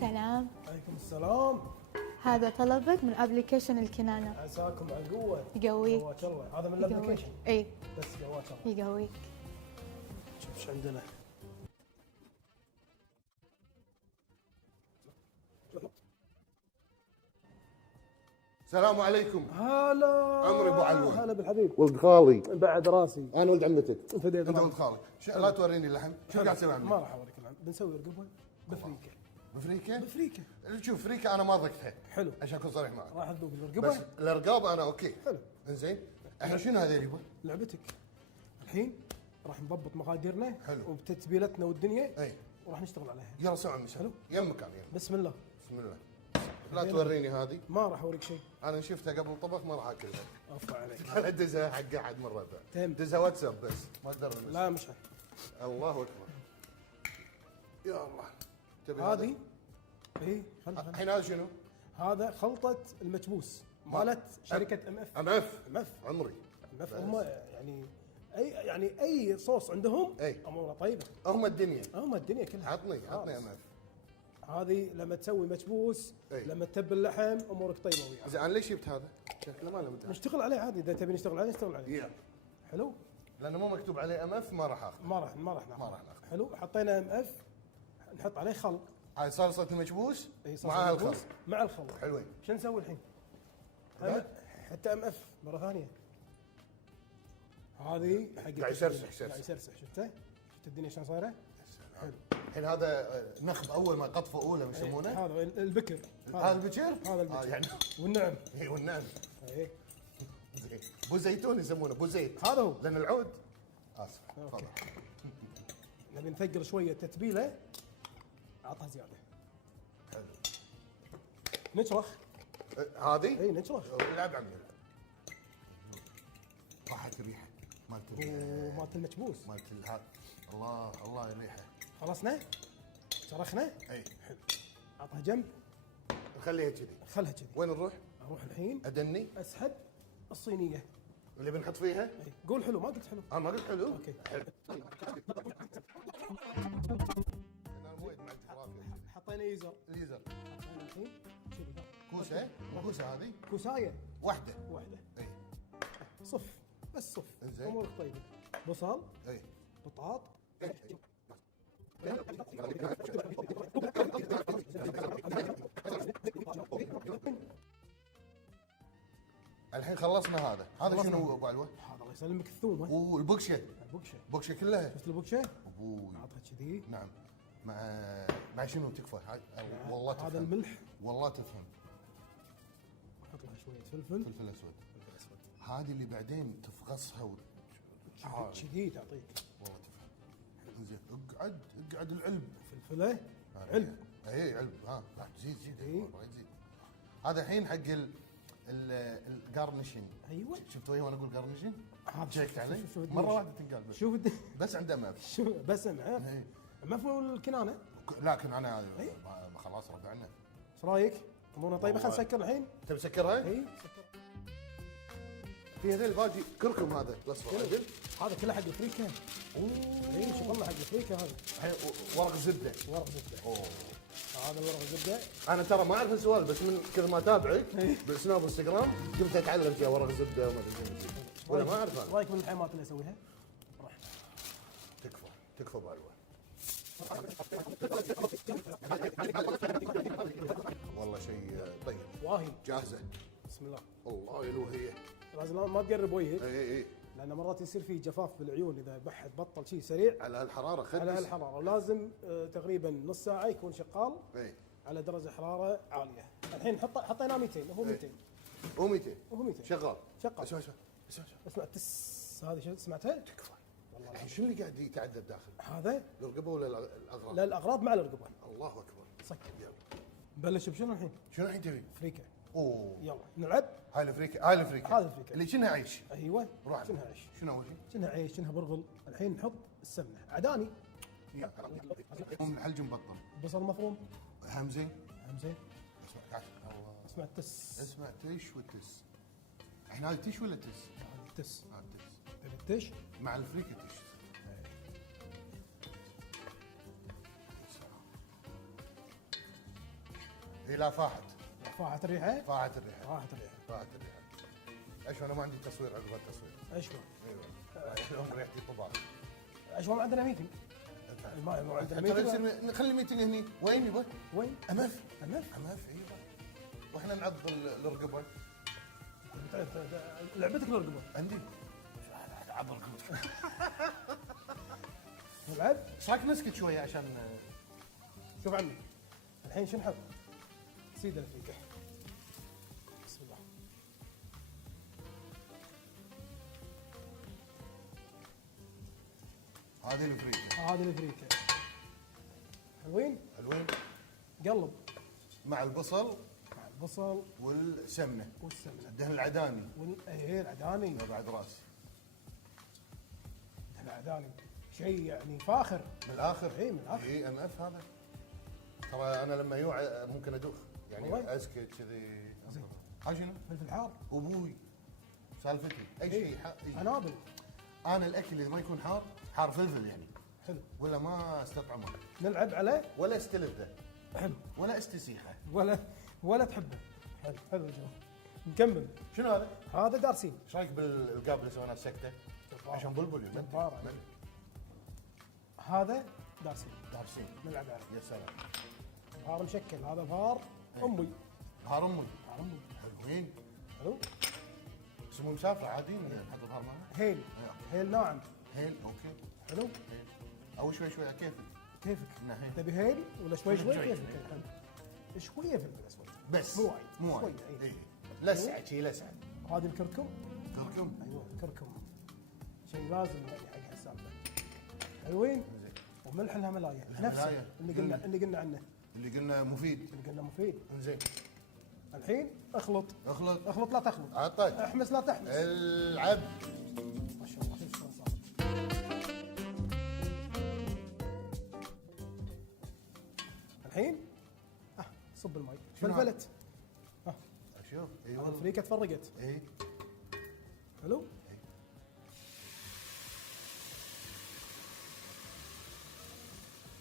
سلام. عليكم السلام. هذا طلبك من ابلكيشن الكنانة. عساكم على القوة. يقويك. قواك الله. هذا من الابلكيشن. اي بس قواك الله. يقويك. شوف ايش عندنا. السلام عليكم. هلا عمري ابو علوان. هلا بالحبيب. ولد خالي. بعد راسي. انا ولد عمتك. فديت انت ولد خالي. لا توريني اللحم. شو قاعد تسوي عمي؟ ما راح اوريك اللحم. بنسوي رقبة بفريكة. بفريكه؟ بفريكة. شوف فريكه انا ما ضقتها. حلو. عشان اكون صريح معك. راح تذوق بس الرقبة. الارقاب انا اوكي. حلو. انزين. احنا شنو هذا يبا؟ لعبتك. الحين راح نضبط مقاديرنا. حلو. وبتتبيلتنا والدنيا. اي. وراح نشتغل عليها. يلا سوي عمي. حلو. يم مكان يم. بسم الله. بسم الله. لا توريني هذه. ما راح اوريك شيء. انا شفتها قبل طبخ ما راح اكلها. عفوا عليك. انا ادزها حق احد مره ثانيه. تم. دزها واتساب بس ما اقدر ألمس. لا مش الله اكبر. يا الله. تبي هذه. اي خلها. الحين هذا شنو؟ هذا خلطة المكبوس مالت شركة ام اف. ام اف. ام اف. عمري. ام اف هم يعني اي صوص عندهم أي. اموره طيبة. هم الدنيا. هم الدنيا كلها. عطني خلاص. ام اف. هذه لما تسوي مكبوس أي. لما تتبل اللحم امورك طيبة وياه. زين انا ليش جبت هذا؟ شكله ما له مدعي. نشتغل عليه عادي اذا تبي نشتغل عليه نشتغل عليه. يلا. حلو. لانه مو مكتوب عليه ام اف ما راح اخذ. ما راح ناخذ. ما راح ناخذ. حلو. حطينا ام اف نحط عليه خل. هاي صلصه المكبوس اي صوص معاها المكبوس الخل. مع الخل. حلوين. شو نسوي الحين؟ لا. حتى ام اف مره ثانيه. هذه حق قاعد يسرسح. قاعد يسرسح. شفته؟ شفت الدنيا شلون صايره؟ حلو. الحين هذا نخب اول ما قطفه اولى ما يسمونه؟ هذا البكر. هذا البكر؟ هذا البكر. يعني والنعم. اي والنعم. اي زين. بو زيتون يسمونه بو زيت. هذا هو. لان العود اسف. أوكي. تفضل. نبي نثقل شويه تتبيله. اعطها زياده. حلو. نشرخ. هذه؟ اي نشرخ. العب عمي العب. راحت الريحه مالت ومالت المكبوس. مالت هذا. الله الله الريحه. خلصنا؟ شرخنا؟ اي. حلو. اعطها جنب. نخليها كذي. خلها كذي. وين نروح؟ اروح الحين ادني اسحب الصينيه. اللي بنحط فيها؟ اي قول حلو ما قلت حلو. انا ما قلت حلو؟ اوكي. حلو. انا وايد مع الجغرافيا. حطينا يزر. ليزر. حطينا الحين كذي. كوسه؟ كوسه هذه؟ كوسايه واحده. واحده. اي. صف بس صف. إنزين. امورك طيبه. بصل. اي. بطاط. الحين خلصنا هذا، هذا شنو ابو علوه؟ هذا الله يسلمك الثومه. والبقشه، البقشه. البقشه كلها. شفت البقشه؟ ابوي. اعطها كذي. نعم. مع شنو تكفى؟ والله تفهم. هذا الملح. والله تفهم. احط لها شويه فلفل. فلفل اسود. فلفل اسود. هذه اللي بعدين تفغصها كذي تعطيك. والله تفهم. زين اقعد العلب. فلفله. علب. اي علب. ها لا زيد إيه. والله زيد. هذا الحين حق الجارنشين. ايوه. شفت وين وانا اقول جارنشين؟ هذا شيكت علي شوف مره واحده تنقال بس. شوف بس عنده ماب. شوف بس معاه. إيه. مفهوم الكنانه. لكن انا إيه. خلاص ربعنا. ايش رايك؟ امورنا طيبه خلينا نسكر الحين. تبي تسكرها؟ اي في هذول الباقي كركم هذا الاصفر عدل. هذا كله حق افريقيا. اي شغلنا حق افريقيا هذا. الحين ورق زبده. ورق زبده. اوه. هذا الورق الزبده. انا ترى ما اعرف السؤال بس من كثر ما اتابعك بسناب انستغرام قمت اتعلم فيها ورق زبده وما ادري ولا ما اعرف انا. رايك من الحيمات اللي اسويها؟ روح. تكفى بالوان. والله شيء طيب. واهي. جاهزه. بسم الله. الله الوهيه. لازم ما تقرب وجهك. اي لان مرات يصير في جفاف بالعيون اذا بحد بطل شيء سريع. على هالحراره خدس. على هالحراره ولازم تقريبا نص ساعه يكون شغال. اي. على درجه حراره عاليه. الحين حطينا 200 وهو 200. هو 200. وهو 200 شغال. اسمع تس هذه شو سمعتها؟ تكفى. والله الحين شو اللي قاعد يتعذب داخل؟ هذا الرقبه ولا الاغراض؟ لا الاغراض مع الرقبه. الله اكبر. سكر. يلا. نبلش بشنو الحين؟ شنو الحين تبي؟ افريكا. اوه. يلا نلعب. هاي الافريكا. هذا الافريكا. اللي كأنها عيش. ايوه. روح. شنها عيش. شنو اول شيء؟ شنها عيش شنها برغل. الحين نحط السمنه عداني. من الحلج مبطل. بصل مفروم. همزه. همزه. اسمع الله. اسمع التس. اسمع تش وتس. الحين هذه تش ولا تس؟ التس. تس. التش مع الفريكه تش. اي لا فاحت فاحت الريحه. فاحت الريحه فاحت الريحه. فاحت الريحه. اشوى انا ما عندي تصوير عقب التصوير. اشوى. ايوه اليوم ريحتي طباخ. اشوى ما عندنا ميتنج. ما عندنا ترى ميتنج. يصير نخلي الميتنج هني. وين يبا؟ وين؟ امف امف. امف ايوه. واحنا نعض الرقبه. لعبتك الرقبه. عندي عض الرقبه. نلعب. ايش رايك نسكت شويه عشان شوف عني. الحين شو نحط؟ سيد الفريكه. بسم الله. هذه الفريكه. هذه الفريكه. حلوين؟ حلوين. قلب مع البصل مع البصل والسمنه والسمنه الدهن العداني. ايه العداني. لا بعد راسي العداني شيء يعني فاخر. من الاخر. اي من الاخر. اي ام اف هذا. ترى انا لما يوعى ممكن ادوخ يعني والله؟ اسكت كذي. زين. هاي شنو؟ فلفل حار. ابوي سالفتي اي شيء قنابل. انا الاكل اللي ما يكون حار حار فلفل يعني حلو. ولا ما استطعمه نلعب عليه. ولا استلذه حلو. ولا استسيخه. ولا تحبه. حلو حلو الجو. نكمل. شنو هذا؟ هذا دارسين. ايش رايك بالقاب اللي سويناه السكته؟ عشان بلبل يمدي. جبارة. هذا دارسين. دارسين. نلعب عليه. يا سلام. بهار مشكل. هذا بهار امي. بهار امي. بهار امي. حلوين. حلو. اسمه مسافه عاديين نحط بهار معنا. هيل. هيل ناعم. هيل اوكي. حلو. هيل او شوي شوي كيفك. كيفك؟ إنه هيل. تبي هيل ولا شوي شوي؟ شوي. كيفك؟ حلو. شويه فلفل اسود. بس مو وايد. مو وايد. شوية، إي. اي لسعه شي لسعه. هذه الكركم. كركم. ايوه الكركم شيء لازم يعني حق هالسالفه. حلوين. زين. وملح الهملايه نفسه الهملاية. اللي قلنا عنه. اللي قلنا مفيد. اللي قلنا مفيد. زين. الحين اخلط. اخلط. اخلط لا تخلط. عطك. احمس لا تحمس. العب. ما شاء الله شوف شلون صار. الحين صب الماي. شنو فلفلت. شوف اي والله. الفريكه تفرقت. اي حلو.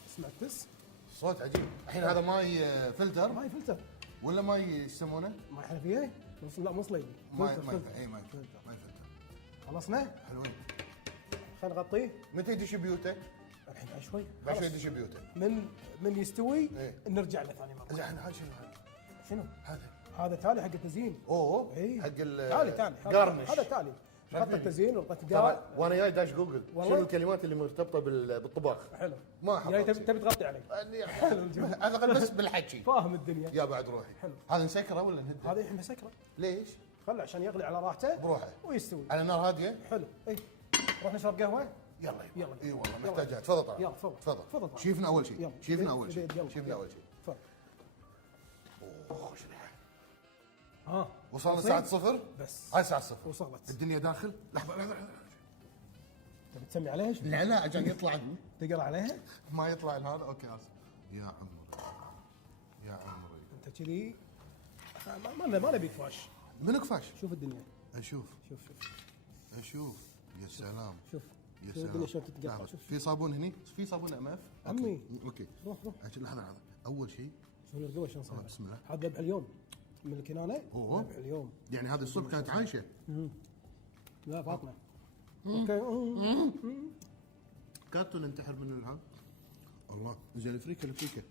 اسمع التس. صوت عجيب. الحين هذا ماي فلتر ماي فلتر. ولا ماي ايش يسمونه؟ ماي حنفيه؟ لا مو صليبي. ماي فلتر، ماي فلتر. اي ماي فلتر. ماي فلتر. خلصنا؟ حلوين. خلينا نغطيه. متى يدش بيوته؟ الحين بعد شوي. بعد شوي خلاص. يدش بيوته. من يستوي إيه. نرجع له ثاني مره. زين هذا شنو هذا؟ شنو؟ هذا هذا تالي حق التزيين. اوه اي حق تالي قرمش. هذا تالي. نحط التزيين ونحط ترى قال. وانا جاي داش جوجل والله؟ شنو الكلمات اللي مرتبطه بالطباخ؟ حلو. ما يعني حطيت تبي تغطي عليه. هذا غير بس بالحكي. فاهم الدنيا. يا بعد روحي. حلو. هذا نسكره ولا نهده؟ هذا الحين مسكره. ليش؟ خله عشان يغلي على راحته بروحه. ويستوي. على نار هاديه؟ حلو. اي نروح نشرب قهوه. يلا يلا. اي والله يلا. محتاجها. تفضل طال. يلا، تفضل. تفضل تفضل طال. شيفنا اول شيء. يلا. شيفنا اول شيء. يلا. شيفنا اول شيء. تفضل. اوه خوش ريحه. ها وصلنا وصل؟ ساعة صفر؟ بس. هاي ساعة صفر. وصلت. الدنيا داخل. لحظة لحظة لحظة. تبي تسمي عليها شو؟ لا لا عشان يطلع تقرا عليها؟ ما يطلع هذا اوكي اسف. يا عمري يا عمري. انت كذي ما نبيك فاش. منك فاش؟ شوف الدنيا. اشوف شوف شوف اشوف. يا سلام. شوف. يا شوف الدنيا شلون تتقطع. لحظة. شوف في صابون هني؟ في صابون ام اف؟ عمي. اوكي. روح روح. عشان لحظة لحظة. اول شيء شوف الرقبه شلون صار. بسم الله. هذا ذبح اليوم من الكنانه. أوه. ذبح اليوم. يعني هذه الصبح كانت عايشة. لا فاطمه. اوكي. كاتو ننتحر من الهام. الله زين الفريكة الفريكة.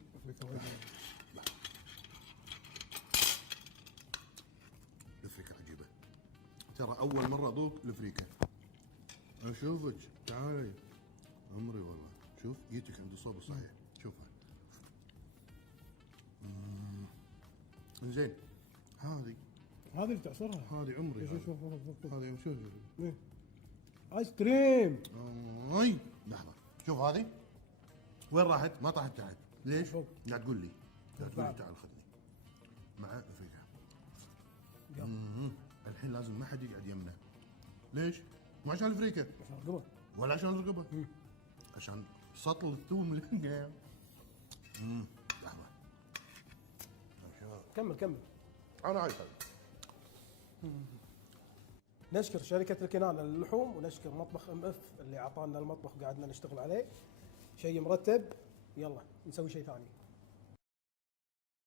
الفريكة عجيبة. ترى أول مرة أذوق الفريكة. أشوفك تعالي عمري والله. شوف جيتك عند الصوب الصحيح. شوفها. زين هذه هذه اللي تعصرها. هذه عمري. شوف شوف شوف. هذه شوف إيه. ايس كريم. اي لحظة شوف هذه وين راحت؟ ما طاحت تحت. ليش؟ فوق. قاعد تقول لي قاعد تقول لي بعد. تعال خذني مع الفريكة. يلا. الحين لازم ما حد يقعد يمنا. ليش؟ مو عشان الفريكة عشان الرقبه. ولا عشان الرقبة. عشان سطل الثوم اللي لحظة. كمل كمل. انا عايز هذا. نشكر شركة الكنانة للحوم ونشكر مطبخ ام اف اللي اعطانا المطبخ وقعدنا نشتغل عليه. شيء مرتب. يلا نسوي شيء ثاني.